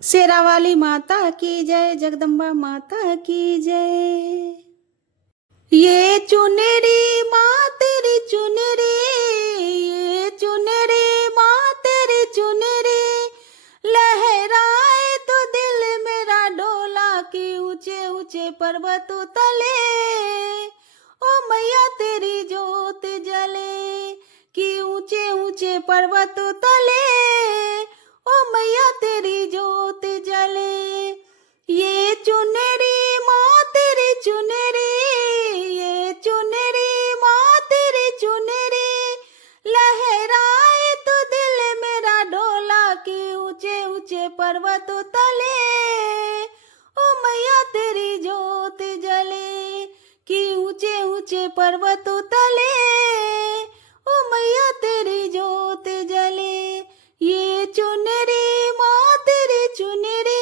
शेरा वाली माता की जय, जगदम्बा माता की जय। ये चुनरी माँ तेरी चुनरी, ये चुनरी माँ तेरी चुनरी, लहराए तो दिल मेरा डोला कि ऊंचे ऊंचे पर्वत तले, ओ मैया तेरी जोत जले कि ऊंचे ऊंचे पर्वत तले, ओ मैया तेरी जोत जले। ये चुनरी माँ तेरी चुनरी, ये चुनरी माँ तेरी चुनरी, लहराए तो दिल मेरा डोला कि ऊंचे ऊंचे पर्वत तले, ओ मैया तेरी जोत जले कि ऊंचे ऊंचे पर्वत तले, ओ मैया तेरी जोत जले। ये चुनरी माँ तेरी चुनरी,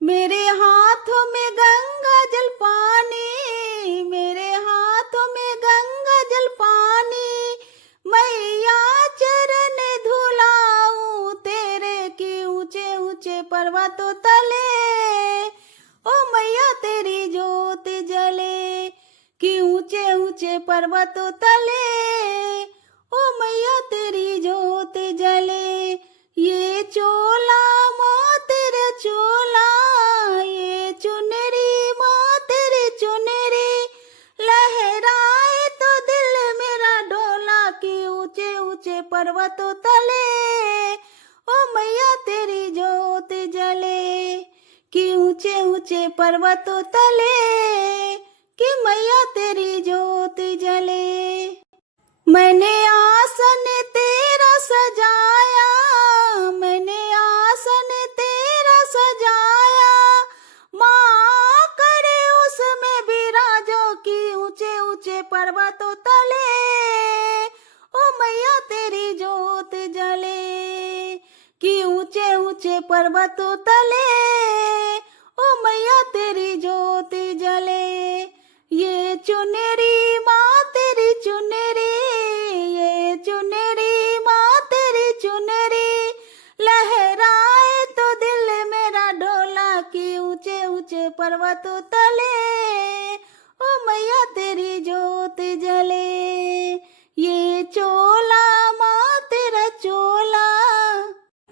मेरे हाथों में गंगा जल पानी, मेरे हाथों में गंगा जल पानी, मैया चरण धुलाऊं तेरे कि ऊंचे ऊंचे पर्वतों तले, ओ मैया तेरी जोत जले कि ऊंचे ऊंचे पर्वतों तले, ओ मैया तेरी जोत जले। ये चोला माँ तेरा चोला, ये चुनरी माँ तेरी चुनरी, लहराए तो दिल मेरा डोला कि ऊंचे ऊंचे पर्वतों तले, ओ मैया तेरी जोत जले कि ऊंचे ऊंचे पर्वतों तले, कि मैया तेरी जोत जले। मैंने आसन तेरा सजाया, मैंने आसन तेरा सजाया, माँ करे उसमें विराजो कि ऊंचे ऊंचे पर्वतों तले, ओ मैया तेरी जोत जले कि ऊंचे ऊंचे पर्वतों तले, ओ मैया तेरी जोत जले। ये चुनरी माँ तेरी चुनरी, ये चुनरी माँ तेरी चुनरी, लहराए तो दिल मेरा डोला कि ऊंचे ऊंचे पर्वतों तले, ओ मैया तेरी जोत जले। ये चोला माँ तेरा चोला,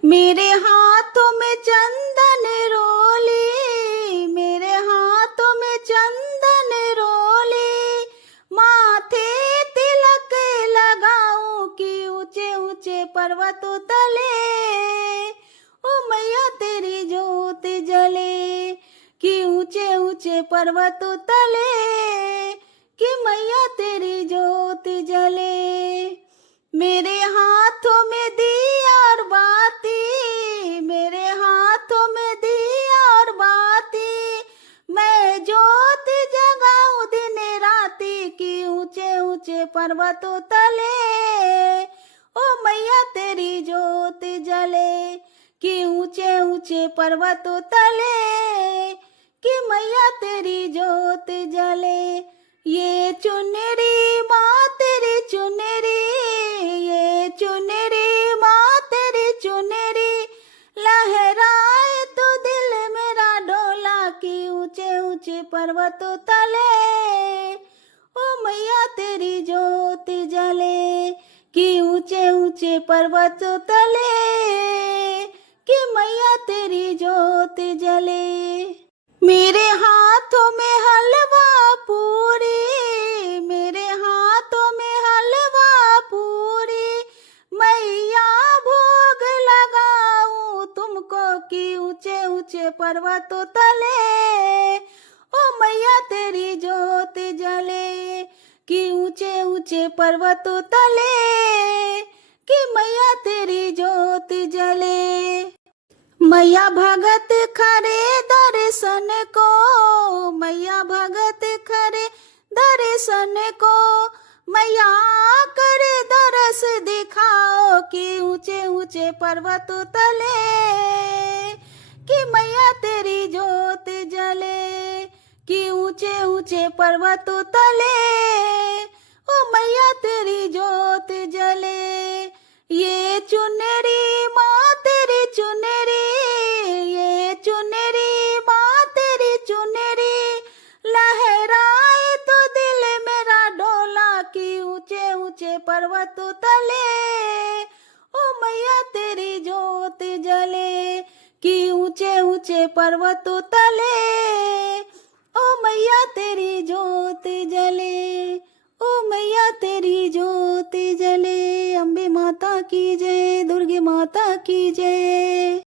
मेरे हाथों में चंदन रोली, मेरे हाथों में चंदन रोली, माथे तिलक लगाऊं कि ऊंचे ऊंचे पर्वतों तले, ओ मैया तेरी जोत जले कि ऊंचे ऊंचे पर्वतों तले, कि मैया तेरी जोत जले। मेरे हाथों में दिया और बाती, मेरे हाथों में दिया और बाती, मैं जोत जगाऊं दिन राती कि ऊंचे ऊंचे पर्वतों तले, ओ मैया तेरी जोत जले कि ऊंचे ऊंचे पर्वतों तले, कि मैया तेरी जोत जले। ये चुनरी माँ तेरी चुनरी, ये चुनरी माँ तेरी चुनरी, लहराए तो दिल मेरा डोला कि ऊंचे ऊंचे पर्वतों तले, ओ मैया तेरी जोत जले कि ऊंचे ऊंचे पर्वतों तले, कि मैया तेरी जोत जले। मेरे हाथों में हलवा पूरी, मेरे हाथों में हलवा पूरी, मैया भोग लगाऊं तुमको कि ऊंचे ऊंचे पर्वतों तले, ओ मैया तेरी जोत जले कि ऊंचे ऊंचे पर्वतों तले, कि मैया तेरी जोत जले। मैया भगत खरे दर्शन को, मैया भगत खरे दर्शन को, मैया करे दरस दिखाओ कि ऊंचे ऊंचे पर्वतों तले, कि मैया तेरी जोत जले कि ऊंचे ऊंचे पर्वतों तले, ओ मैया तेरी जोत जले। ये चुनरी माँ तेरी चुनरी, की ऊंचे ऊंचे पर्वतों तले, ओ मैया तेरी ज्योत जले, कि ऊंचे ऊंचे पर्वतों तले, ओ मैया तेरी ज्योत जले, ओ मैया तेरी ज्योत जले। अम्बे माता की जय, दुर्गे माता की जय।